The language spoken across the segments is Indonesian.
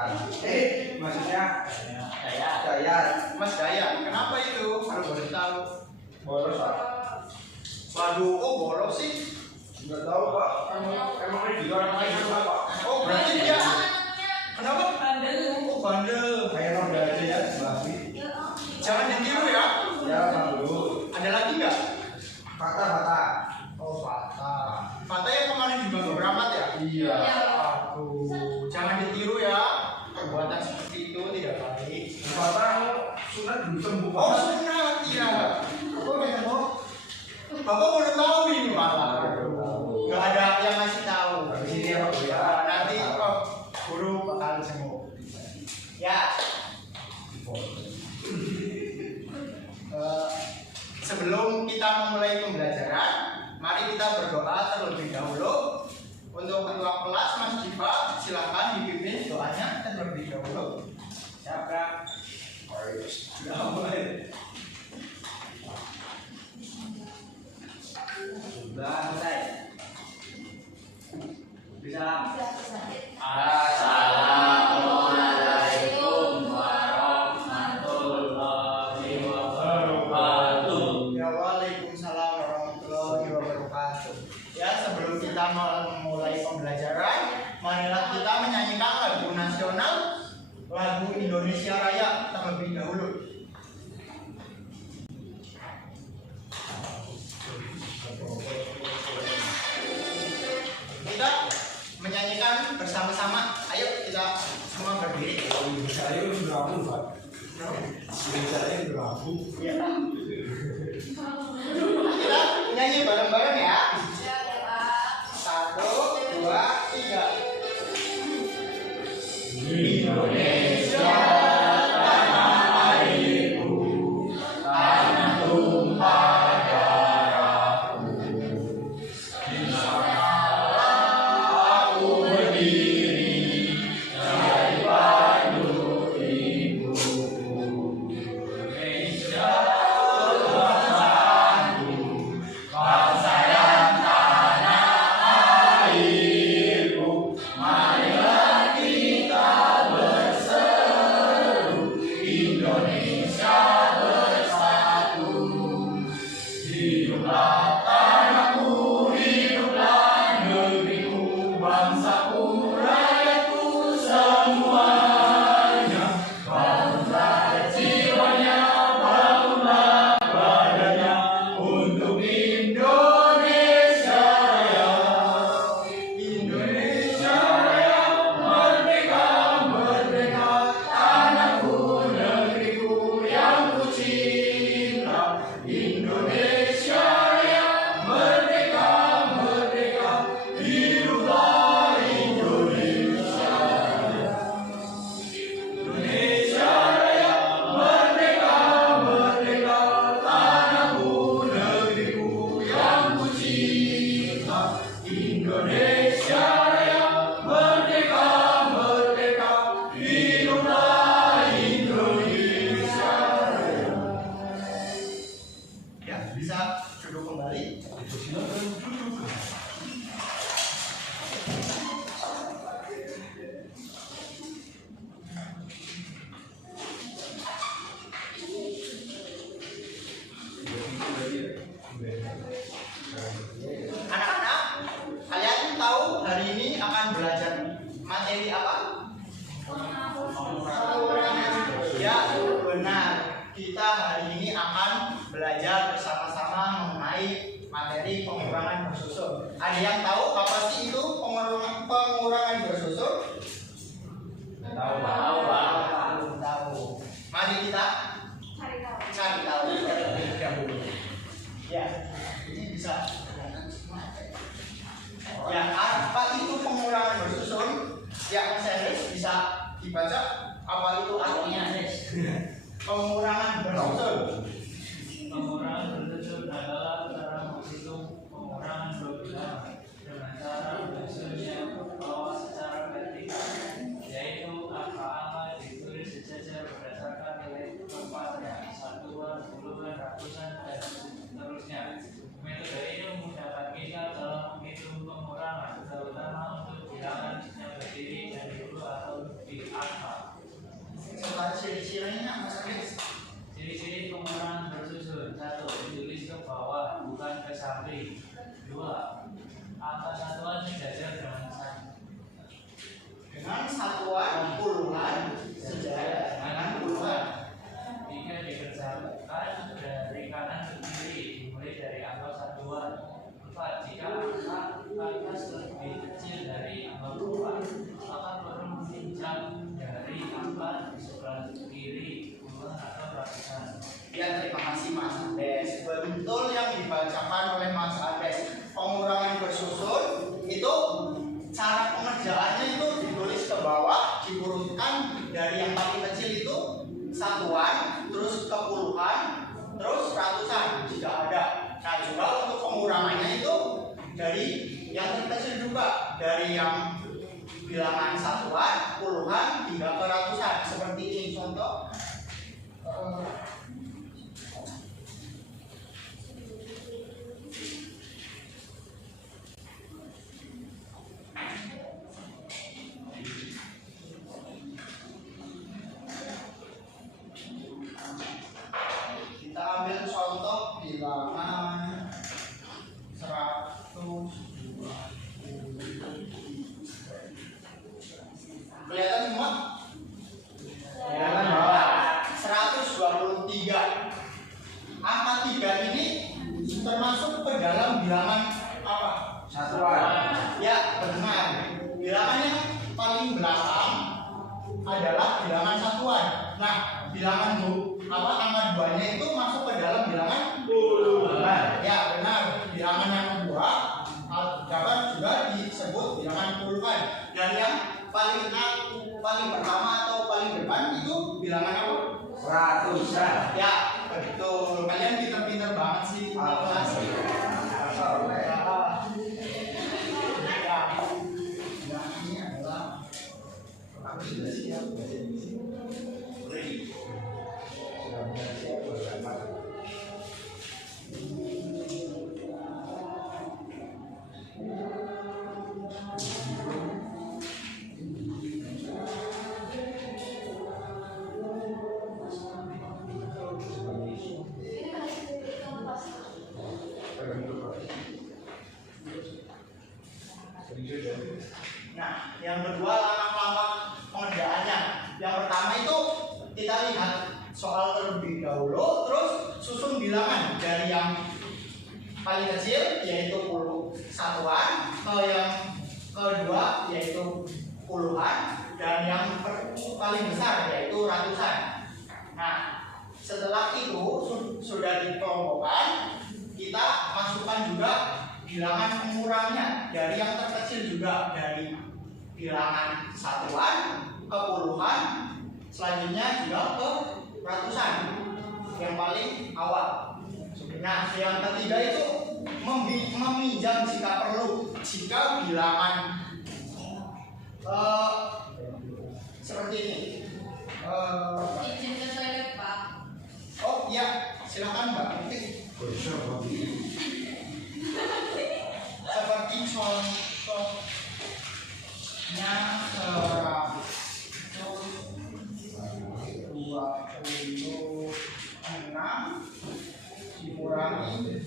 Maksudnya Dayat. Mas Dayat. Kenapa itu? Kalau boleh tahu. Bolos Pak. Waduh, kok bolos sih? Enggak tahu Pak. Emang ini juga orang lain Pak. Oh berarti dia. Kenapa? Bandel. Oh bandel. Kayak orang aja ya. Jangan ditiru ya. Ya dulu. Ada lagi nggak? Fata. Oh Fata. Fata yang kemarin di Bangga Beramat ya? Iya. Aduh. Jangan ditiru ya. Perbuatan seperti itu tidak baik. Fata sunat belum sembuh. Oh sunat iya. Bapak udah sembuh. Bapak baru tahu ini malah. Gak ada yang ngasih tahu. Di sini ya. Nanti guru bakal sembuh. Ya. Sebelum kita memulai pembelajaran, mari kita berdoa terlebih dahulu. Untuk ketua kelas Mas Diva, silakan dipimpin doanya terlebih dahulu. Siapa? Sudah mulai. Sudah selesai. Salam. Assalamualaikum warahmatullahi wabarakatuh. Ya waalaikumsalam warahmatullahi wabarakatuh. Ya sebelum kita memulai pembelajaran, marilah kita menyanyikan lagu nasional, lagu Indonesia Raya terlebih dahulu. Kita menyanyikan bersama-sama. Ayo kita semua berdiri. Saya berabu Pak. Saya berabu. Ya. Kita nyanyi bareng-bareng ya. 1, 2, 3. Indonesia tanah airku, tanah tumpah darahku. Di sana aku berdiri, jadi pandu ibuku. Indonesia kebangsaanku, bangsa dan tanah airku. Marilah kita berseru, Indonesia bersatu. Hiduplah tanahku, hiduplah negeriku, bangsaku, rakyatku semuanya. Bangunlah jiwanya, bangunlah badannya untuk Indonesia Raya. Indonesia Raya, merdeka, merdeka, tanahku, negeriku yang ku cinta. Indonesia Raya, merdeka, merdeka, hiduplah Indonesia Raya. Indonesia Raya, merdeka, merdeka, tanahku, negeriku yang ku cinta. Indonesia Raya, merdeka, merdeka, hiduplah Indonesia Raya. Ya, bisa duduk kembali. Anak-anak, kalian tahu hari ini akan belajar materi apa? Ya, benar. Kita hari ini akan belajar bersama-sama mengenai materi pengurangan bersusun. Ada yang tahu apa sih itu pengurangan bersusun? Tahu, Pak. Tahu. Mari kita cari tahu terlebih dahulu. Ya, ini bisa. Ya, apa itu pengurangan bersusun? Ya, serius bisa dibaca. Apa itu artinya? Pengurangan bersusun. Pengurangan bersusun adalah cara menghitung pengurangan dokumen dengan cara menyusunnya bawah secara vertikal, yaitu angka-angka ditulis sejajar berdasarkan nilai tempatnya, satuan, puluhan, ratusan, dan seterusnya. Metode ini memudahkan kita dalam menghitung pengurangan, terutama untuk bilangan yang berdiri dari dulu atau di apa? Coba ciri-cirinya Mas Agis. Ciri-ciri pengurangan bersusun. 1. Ditulis ke bawah, bukan ke samping. 2. Angka satuan sejajar dengan satuan puluhan sejajar dengan puluhan. 3. Dikerjakan dari kanan ke kiri, dimulai dari angka satuan. 4. Jika angka atas lebih kecil dari angka puluhan, maka perlu meminjam dari angka di sebelah kiri, puluhan atau ratusan. Ya, terima kasih Mas Andes. Betul yang dibacakan oleh Mas Andes. Pengurangan bersusun itu cara pengerjaannya itu ditulis ke bawah, diurutkan dari yang paling kecil itu satuan, terus ke puluhan, terus ratusan jika ada. Nah juga untuk pengurangannya itu dari yang terkecil juga, dari yang bilangan satuan, puluhan hingga ke ratusan. Seperti ini contoh. Kita ambil contoh bilangan 120. Kelihatan semua? Kelihatan bahwa 123. Angka 3 ini termasuk ke dalam bilangan apa? Satuan. Ya, benar. Bilangan yang paling belakang adalah bilangan satuan. Nah, bilangan angka 2-nya itu masuk ke dalam bilangan puluhan. Ya, benar. Bilangan yang kedua dapat juga disebut bilangan puluhan. Dan yang paling pertama atau paling depan itu bilangan apa? Ratusan. Ya, betul. Kalian pinter-pinter banget sih di kelas. Ini adalah aku sudah siap. Nah, yang kedua langkah-langkah pengerjaannya. Yang pertama itu kita lihat soal terlebih dahulu, terus susun bilangan dari yang paling kecil yaitu satuan, ke yang kedua yaitu puluhan, dan yang paling besar yaitu ratusan. Nah, setelah itu sudah dikelompokkan, kita masukkan juga bilangan pengurangnya dari yang terkecil juga, dari bilangan satuan ke puluhan, selanjutnya juga ke ratusan yang paling awal. Nah, yang ketiga itu meminjam jika perlu, jika bilangan seperti ini. Izin ke toilet, Pak. Oh iya, silakan Mbak. Seperti contohnya 126 dikurangi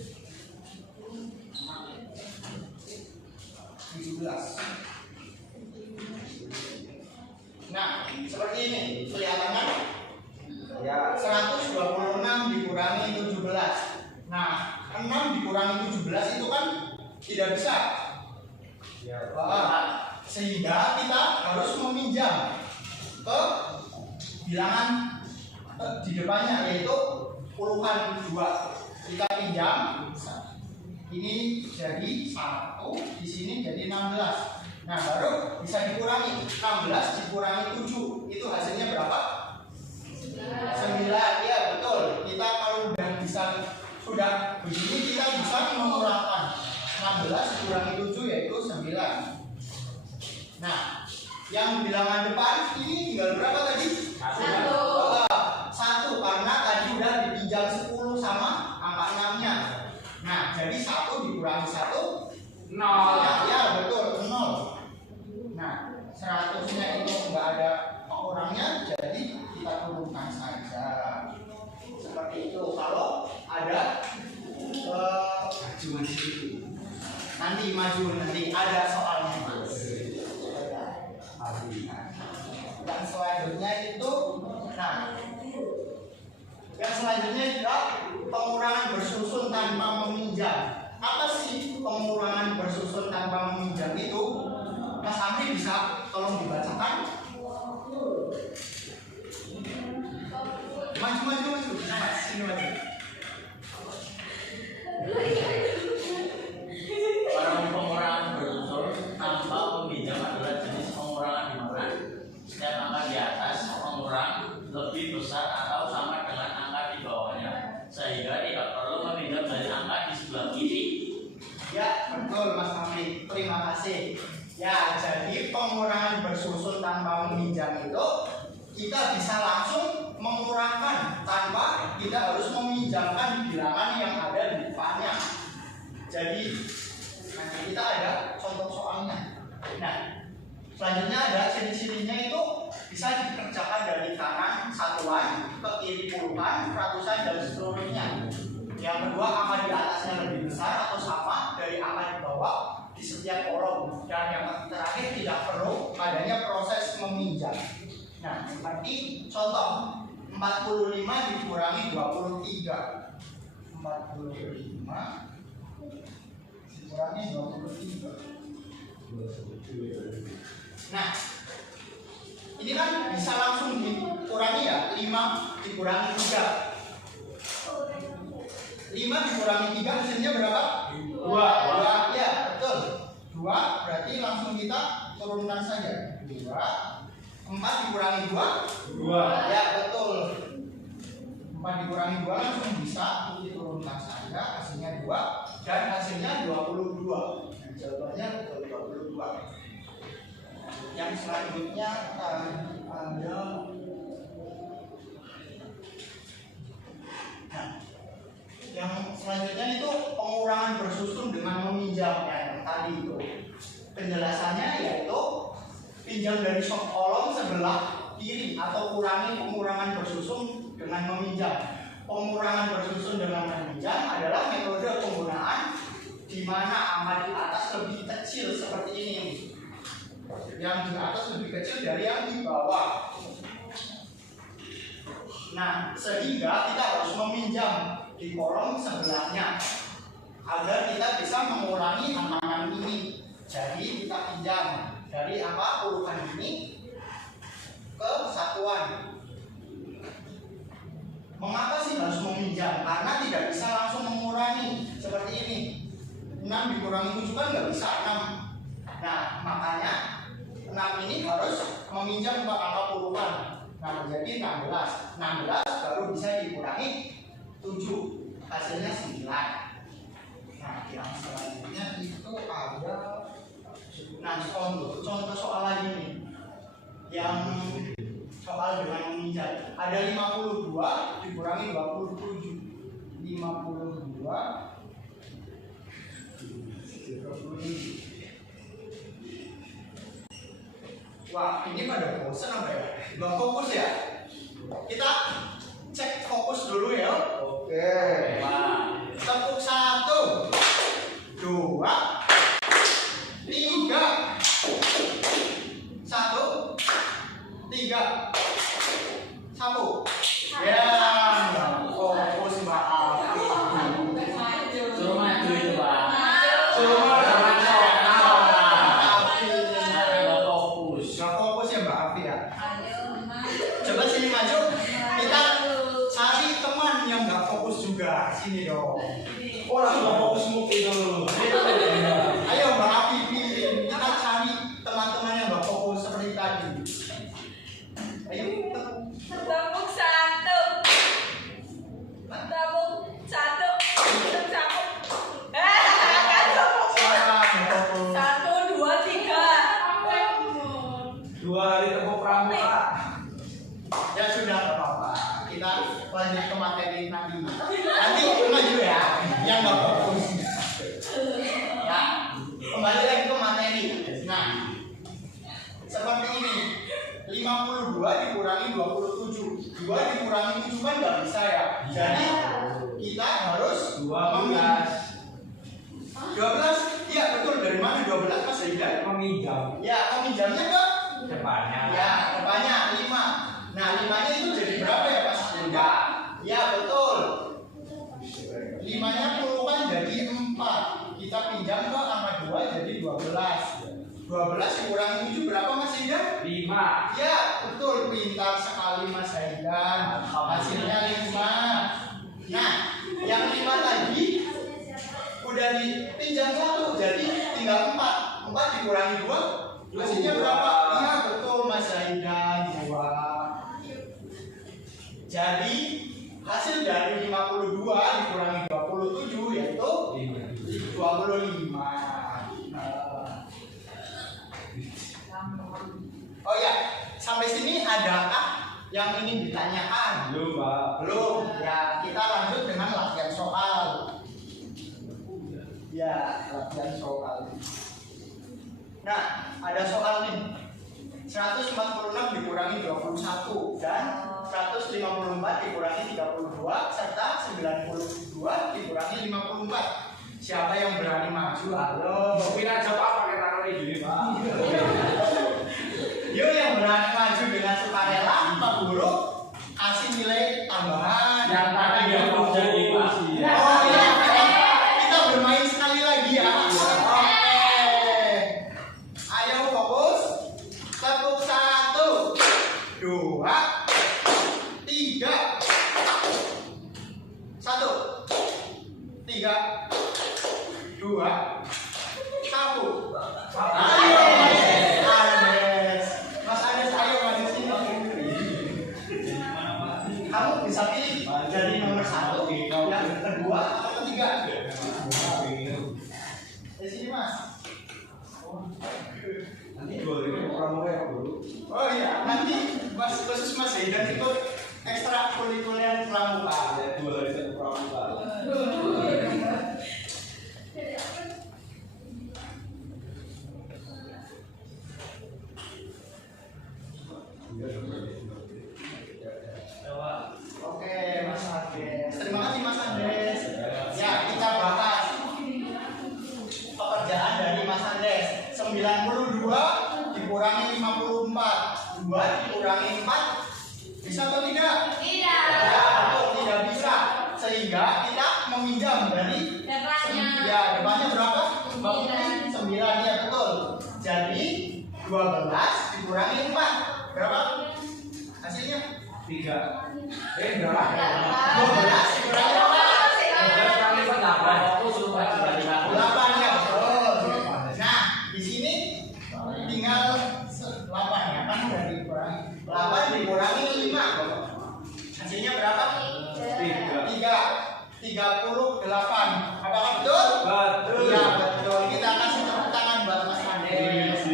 17. Nah, seperti ini kelihatannya ya. 126 dikurangi 17. Nah, 6 dikurangi 17 itu kan tidak bisa. Ya, sehingga kita harus meminjam ke bilangan di depannya, yaitu puluhan 2. Kita pinjam, ini jadi 1, di sini jadi 16. Nah, baru bisa dikurangi. 16 dikurangi 7, itu hasilnya berapa? 9. Ya, betul. Kita kalau sudah begini, kita bisa mengurangkan 16 dikurangi 7 yaitu 9. Nah, yang bilangan depan ini tinggal berapa tadi? 1. 1 karena tadi udah dipinjam 10 sama angka 6-nya. Nah, jadi 1 dikurangi 1 0. Ya, betul, 0. Nah, 100-nya itu enggak ada orangnya, jadi kita turunkan saja. Seperti itu. Kalau ada nanti ada soalnya mas. Yang selanjutnya itu, yang selanjutnya adalah pengurangan bersusun tanpa meminjam. Apa sih pengurangan bersusun tanpa meminjam itu? Mas Amri bisa tolong dibacakan? Maju bisa mas, sini maju. Pengurangan bersusun tanpa meminjam adalah jenis pengurangan di mana setiap angka di atas mengurang lebih besar atau sama dengan angka di bawahnya, sehingga tidak perlu meminjam dari angka di sebelah kiri. Ya, betul Mas Amri. Terima kasih. Ya, jadi pengurangan bersusun tanpa meminjam itu kita bisa langsung mengurangkan tanpa kita harus meminjamkan bilangan yang ada di depannya. Jadi nanti kita ada contoh soalnya. Nah, selanjutnya ada ciri-cirinya itu bisa dikerjakan dari kanan satuan ke kiri puluhan, ratusan dan seterusnya. Yang kedua, angka di atasnya lebih besar atau sama dari angka di bawah di setiap kolom. Dan yang terakhir, tidak perlu adanya proses meminjam. Nah, seperti contoh 45 dikurangi 23. 45 dikurangi 23. Nah, ini kan bisa langsung dikurangi ya. 5 dikurangi 3. 5 dikurangi 3 hasilnya berapa? 2. Ya, betul. 2 berarti langsung kita turunkan saja. 2. 4 dikurangi 2. Ya, betul. 4 dikurangi 2 langsung bisa diturunkan saja, hasilnya 2 dan hasilnya 22. Nah, jawabannya betul 22. Yang selanjutnya ada yang selanjutnya itu pengurangan bersusun dengan meminjam yang tadi itu. Penjelasannya yaitu pinjam dari kolom sebelah kiri atau kurangi pengurangan bersusun dengan meminjam. Pengurangan bersusun dengan meminjam adalah metode penggunaan di mana angka di atas lebih kecil seperti ini. Yang di atas lebih kecil dari yang di bawah. Nah, sehingga kita harus meminjam di kolom sebelahnya agar kita bisa mengurangi angka ini. Jadi kita pinjam dari angka puluhan ini ke satuan. Mengapa sih harus meminjam? Karena tidak bisa langsung mengurangi seperti ini. 6 dikurangi 7 kan nggak bisa 6. Nah, makanya 6 ini harus meminjam ke angka puluhan. Nah, jadi 16. 16 baru bisa dikurangi 7. Hasilnya 9. Nah, yang selanjutnya itu ada contoh soal lagi nih. Yang soal dengan meminjam. Ada 52 dikurangi 27. 52 Wah, ini pada bosan apa ya? Belum fokus ya? Kita cek fokus dulu ya. Oke. Tepuk 1, 2, 3. 1, 3. Sapu. Ya, fokus Mbak Afi. Suruh maju itu Pak. Suruh maju. Nggak fokus ya Mbak Afi ya. Ayo, Mas. Coba sini maju. Kita cari teman yang nggak fokus juga. Sini dong. Orang nggak fokus mungkin dulu. Ayo Mbak Afi pilih. Kita cari teman-teman yang nggak fokus seperti tadi. Ayo. Tepuk 1. Tepuk 1. Tepuk 1. Siapa yang fokus? 1, 2, 3. 2 hari tepuk pramuka. Ya sudah, nggak apa-apa. Kita lanjut ke materi nanti. Nanti maju ya, yang nggak fokus. Ya, kembali lagi ke materi. Nah, seperti ini. 52 dikurangi 27. 2 dikurangi 7 kan nggak bisa ya. Jadi kita harus 12. 12. Iya betul. Dari mana 12 Mas Zaida? Meminjam. Ya, meminjamnya ke Depannya. ya, depannya 5. Nah, 5-nya itu jadi berapa ya Mas Zaida? Ya, betul. 5-nya puluhan jadi 4. Kita pinjam ke angka 2 jadi 12. 12 dikurangi 7 berapa Mas Zaida? 5. Ya, betul. Pintar sekali Mas Zaidan. Hasilnya 5. Nah, yang 5 tadi udah dipinjam 1, jadi tinggal 4. 4 dikurangi 2, hasilnya berapa? Iya, betul Mas Zaidan, 2. Jadi, hasil dari 52 dikurangi 27 yaitu 25. Oh ya, sampai sini adakah yang ingin ditanyakan? Belum, Pak. Belum. Ya, kita lanjut dengan latihan soal. Ya, latihan soal. Nah, ada soal nih. 146 dikurangi 21 dan 154 dikurangi 32 serta 92 dikurangi 54. Siapa yang berani maju? Halo. Mungkin aja Pak pakai tangan ini, Pak. Yuk yang berani maju dengan sukarela, Pak Guru kasih nilai tambahan. Yang tadi yang mau jadi Pak. Oh iya, kita bermain sekali lagi ya. Oke. Ayo fokus. Tepuk 1, 2, 3. 1, 3, 2, 1. Ayo, Andes. Mas Andes, ayo maju sini. Kamu bisa pilih dari nomor 1, yang kedua atau ketiga. Di sini Mas. Nanti 2000 pramuka ya, Bro. Oh iya, nanti Mas khusus Mas Zaidan itu ekstra kulikuler pramuka. Ya, 2000 pramuka. Oke, Mas Andes. Terima kasih Mas Andes. Ya, kita bahas pekerjaan dari Mas Andes. 92 dikurangi 54. 2 dikurangi 4 bisa atau tidak? Tidak. Ya, betul, tidak bisa. Sehingga kita meminjam dari Depannya. ya, depannya berapa? 9. 9, ya betul. Jadi 12 dikurangi 4 berapa? Hasilnya 3. Berapa? 12 dikurangi 4 Aku suruh baca balik aku. 8 ya betul. Nah, di sini tinggal 8 ya kan udah dikurangi. 8 dikurangi 5. Hasilnya berapa? 38. Apakah betul? Betul. Iya, betul. Kita kasih tepuk tangan buat Mas Andes.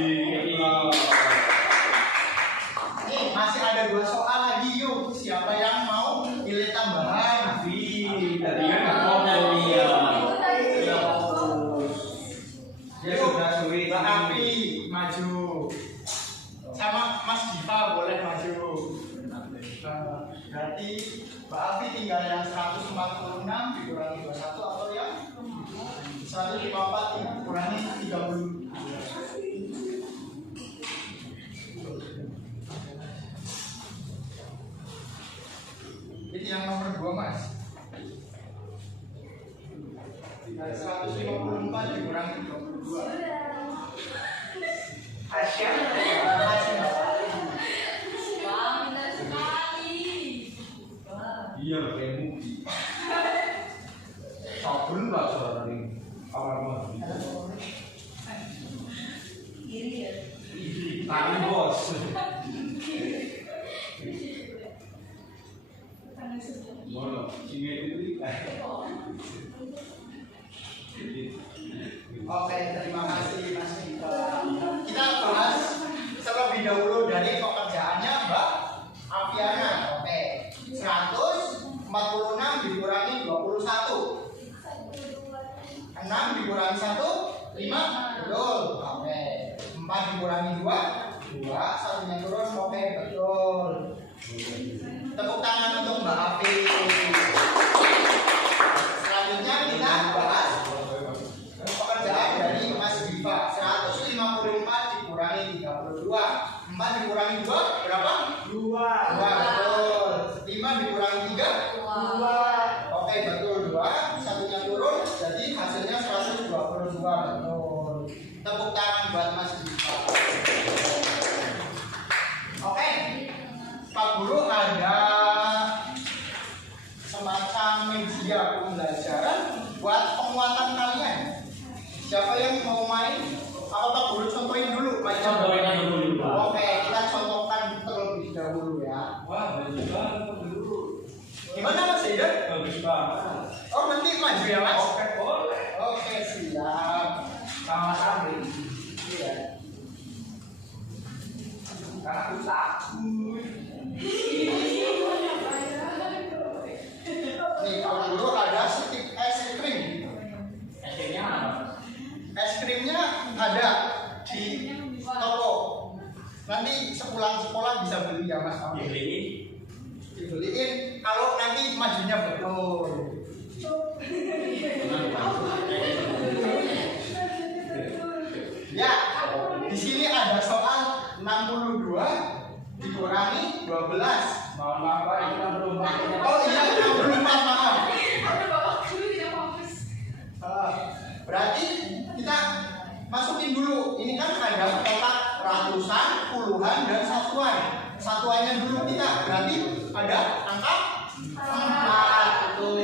Nih, masih ada 2 soal lagi yuk. Siapa yang mau nilai tambahan? Tadi kan nggak mau dia. Dia sudah sulit. Mbak Afi maju. Sama Mas Diva boleh maju. Berarti Mbak Afi tinggal yang 146 dikurangi 21 atau yang 154 dikurangi 30. Ini yang nomor 2 Mas. 154 dikurangi 22. Asyik. Wah, benar sekali. Iya, kayak movie. Sabun lah suara ini. Awal mah. Kiri ya. Tangan bos. Mana? Singa itu. Oke, terima kasih Mas Diva. Kita bahas terlebih dahulu dari pekerjaannya Mbak Afiana. Oke, 146 dikurangi 21. 6 dikurangi 1, 5. Betul. Oke. 4 dikurangi 2, 2. 2, satunya turun. Oke, betul. Tepuk tangan untuk Mbak Afi. Selanjutnya kita bahas pekerjaan dari Mas Diva. 154 dikurangi 32. 4 dikurangi 2 berapa? 2. Betul. 5 dikurangi 3? 2. Oke, betul 2. Satunya turun, jadi hasilnya 122. Betul. Tepuk tangan buat Mas Diva. Oke, Pak Guru ada semacam media pembelajaran buat penguatan kalian. Siapa yang mau main? Apa Pak Guru contohin dulu? Contohin aja dulu, Pak. Oke, kita contohkan terlebih dahulu ya. Wah, bagus banget dulu. Gimana Mas Ida? Bagus banget. Oh, nanti maju ya Mas? Oke, boleh. Oke, siap. Sama-sama. Iya. Karena aku takut. Nih, Pak Guru ada stik es krim. Akhirnya apa? Es krimnya ada di toko. Nanti sepulang sekolah bisa beli ya Mas. Dibeliin. Dibeliin kalau nanti majunya betul. Ya, di sini ada soal 62 dikurangi 12. Mohon maaf, Pak, ini kan belum waktunya. Oh iya, 64, maaf. Berarti kita masukin dulu. Ini kan ada kotak ratusan, puluhan, dan satuan. Satuannya dulu kita. Berarti ada angka 4. Betul.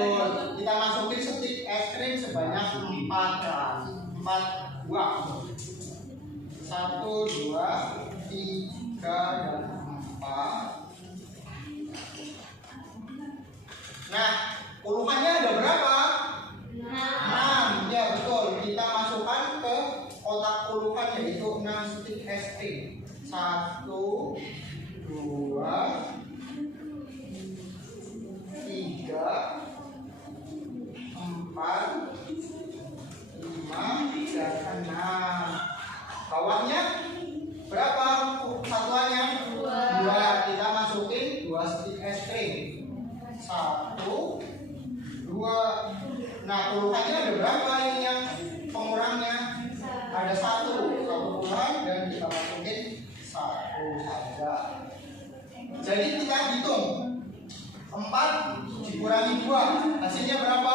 Kita masukin stik es krim sebanyak 4 buah. 1, 2, 3, dan 4. Nah, puluhannya ada berapa? 6. Ya betul. Kita masukkan ke kotak puluhan yaitu 6 stik es krim. 1, 2, 3, 4, 5, dan 6. Bawahnya berapa satuannya? 2. Kita masukin 2 stik es krim. 1, 2. Nah, puluhannya ada berapa ini yang pengurangnya? Ada 1 puluhan, dan kita masukin 1 saja. Jadi kita hitung 4 dikurangi 2, hasilnya berapa?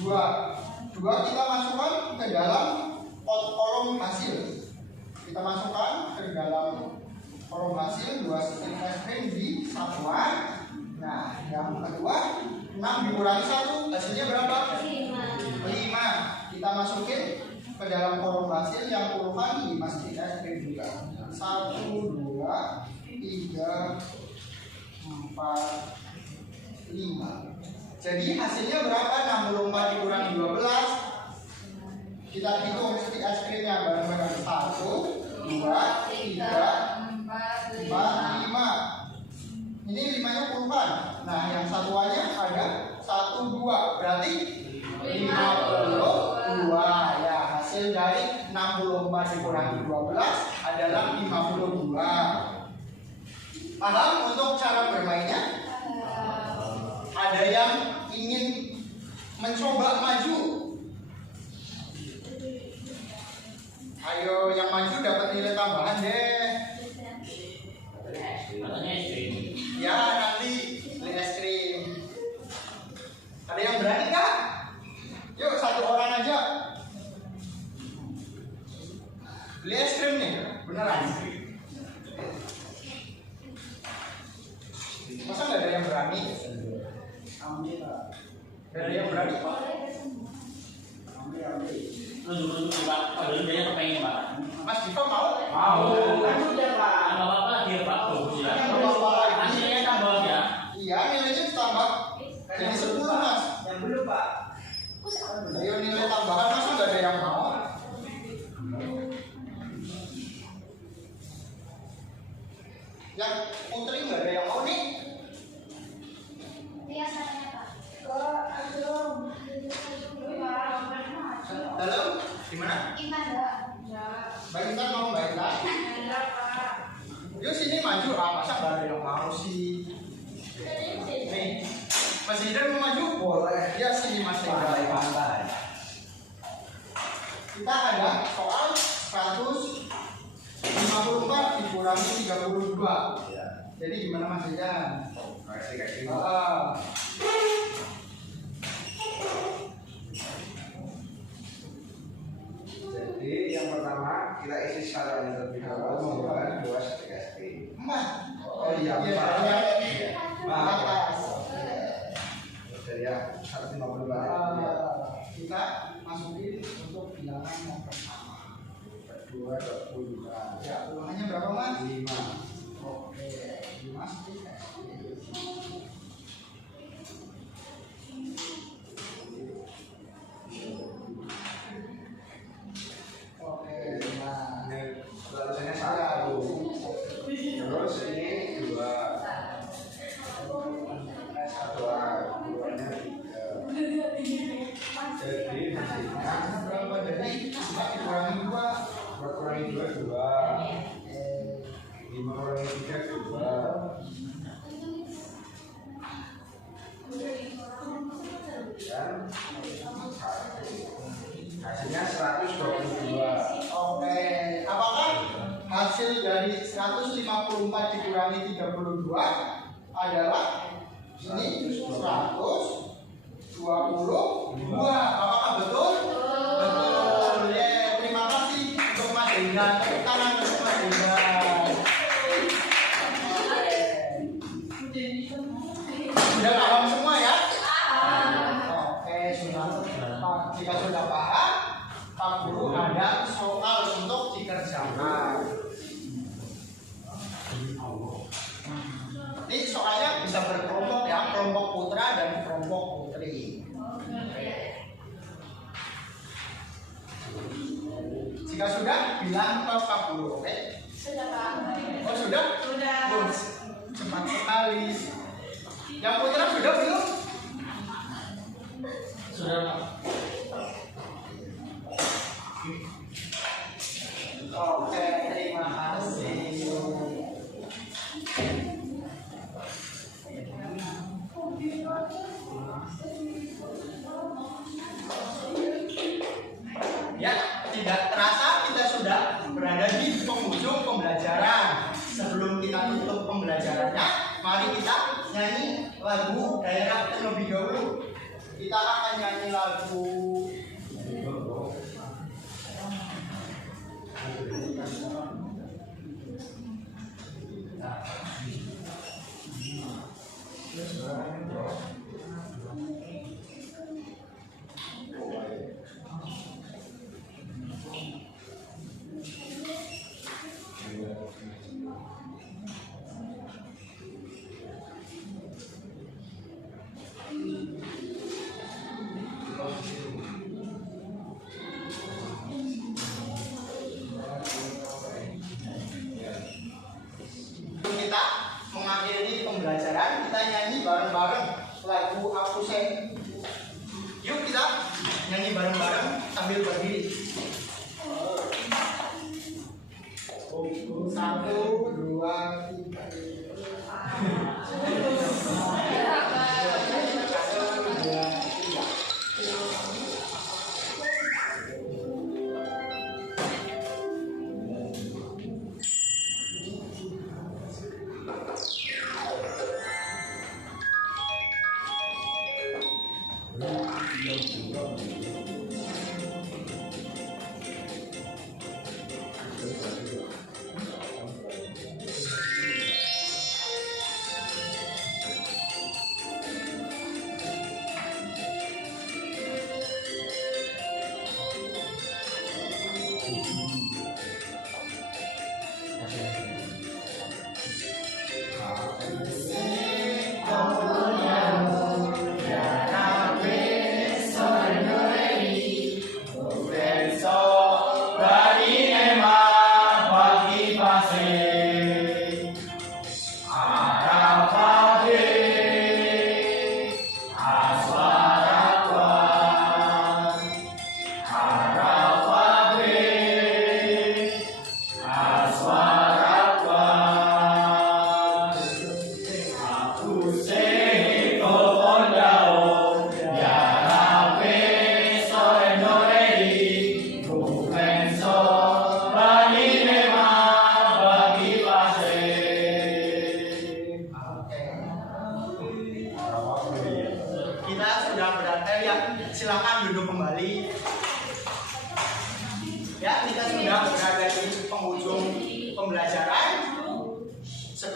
2. 2 kita masukkan ke dalam kolom hasil. Kita masukkan ke dalam kolom hasil 2 stik es krim di satuan. Nah, yang kedua 6 dikurangi 1, hasilnya berapa? 5. Kita masukin ke dalam kolom hasil yang puluhan 5 stik es krim juga. 1, 2, 3, 4, 5. Jadi hasilnya berapa? 64 dikurangi 12. Kita hitung stik es krimnya bareng-bareng. 1, 2, 3, 4, 5. Ini 5-nya puluhan. Nah, yang satuannya ada 1, 2. Berarti 52. Ya, hasil dari 64 dikurangi 12 adalah 52. Paham untuk cara bermainnya? Ada yang ingin mencoba maju? Ayo, yang maju dapat nilai tambahan deh. Katanya es krim. Ya, nanti beli es krim. Ada yang berani kah? Yuk, 1 orang aja. Beli es krim nih, beneran. Masa nggak ada yang berani? Gak ada yang berani, Pak. Nunjuk-nunjuk, Pak. Padahal dia kepengen, Pak. Mas Diva mau? Mau. Tambah apa lagi, Pak? Bagus ya. Hasilnya tambah ya. Iya, nilainya ditambah. Jadi 10, Mas. Yang belum, Pak. Ayo nilai tambahan, masa nggak ada yang mau? Yang Putri nggak ada yang mau nih? Dalam? Gimana? Mbak Intan mau Mbak Intan? maju, masa nggak ada yang mau sih? Nih, Mas Indra mau maju? Boleh. Ya sih Mas Indra. Kita ada soal 154 dikurangi 32. Jadi gimana Mas Indra? Jadi yang pertama kita isi syaratnya terlebih dahulu menggunakan 2 SPSP. Oh iya, Jadi ya 150 kita masukin untuk bilangan yang pertama. Kedua 20. Ya, ulangannya berapa Mas? 5. Oke, 5 SPSP. Oke, nah. Ini tulisannya 1. Terus ini 2. 2-nya 3. Jadi hasilnya Berapa jadi? 4 dikurangi 2. 4 kurangi 2 2. 5 kurangi 3 2. Dan hasilnya 122. Oke, apakah hasil dari 154 dikurangi 32 adalah ini 122? Apakah betul? Betul. Ya, terima kasih untuk Mas Hendra. Tepuk tangan untuk Mas Hendra. Sudah paham semua ya? Oke, sudah. Jika sudah paham, Pak Guru ada soal untuk dikerjakan. Ini soalnya bisa berkelompok ya, kelompok putra dan kelompok putri. Jika sudah, bilang ke Pak Guru, oke? Sudah Pak. Oh sudah? Sudah. Oh, cepat sekali. Yang putra sudah belum? Sudah Pak. Oke, terima kasih. Ya, tidak terasa kita sudah berada di penghujung pembelajaran. Sebelum kita tutup pembelajarannya, mari kita nyanyi lagu daerah terlebih dahulu. Kita akan nyanyi lagu kita mengakhiri pembelajaran, kita nyanyi bareng-bareng lagu Aku Sen. Yuk kita nyanyi bareng-bareng sambil berdiri. 1, 2, 1.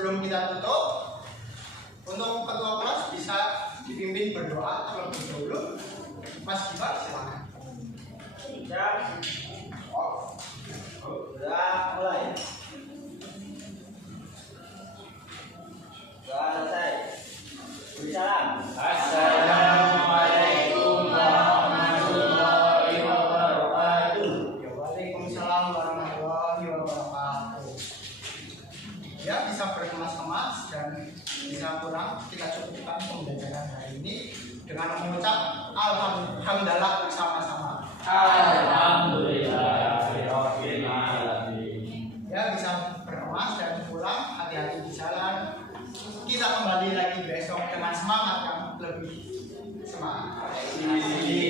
sebelum kita tutup, untuk ketua kelas bisa dipimpin berdoa terlebih dahulu. Mas Gibar silakan. Siap. Sudah mulai. Sudah selesai. Beri salam. Assalamualaikum warahmatullahi wabarakatuh. Waalaikumsalam warahmatullahi wabarakatuh. Ya, bisa berkemas-kemas dan bisa kurang, kita cukupkan pembelajaran hari ini dengan mengucap alhamdulillah bersama-sama. Alhamdulillahirabbil alamin. Ya, bisa berkemas dan pulang, hati-hati di jalan. Kita kembali lagi besok dengan semangat yang lebih semangat.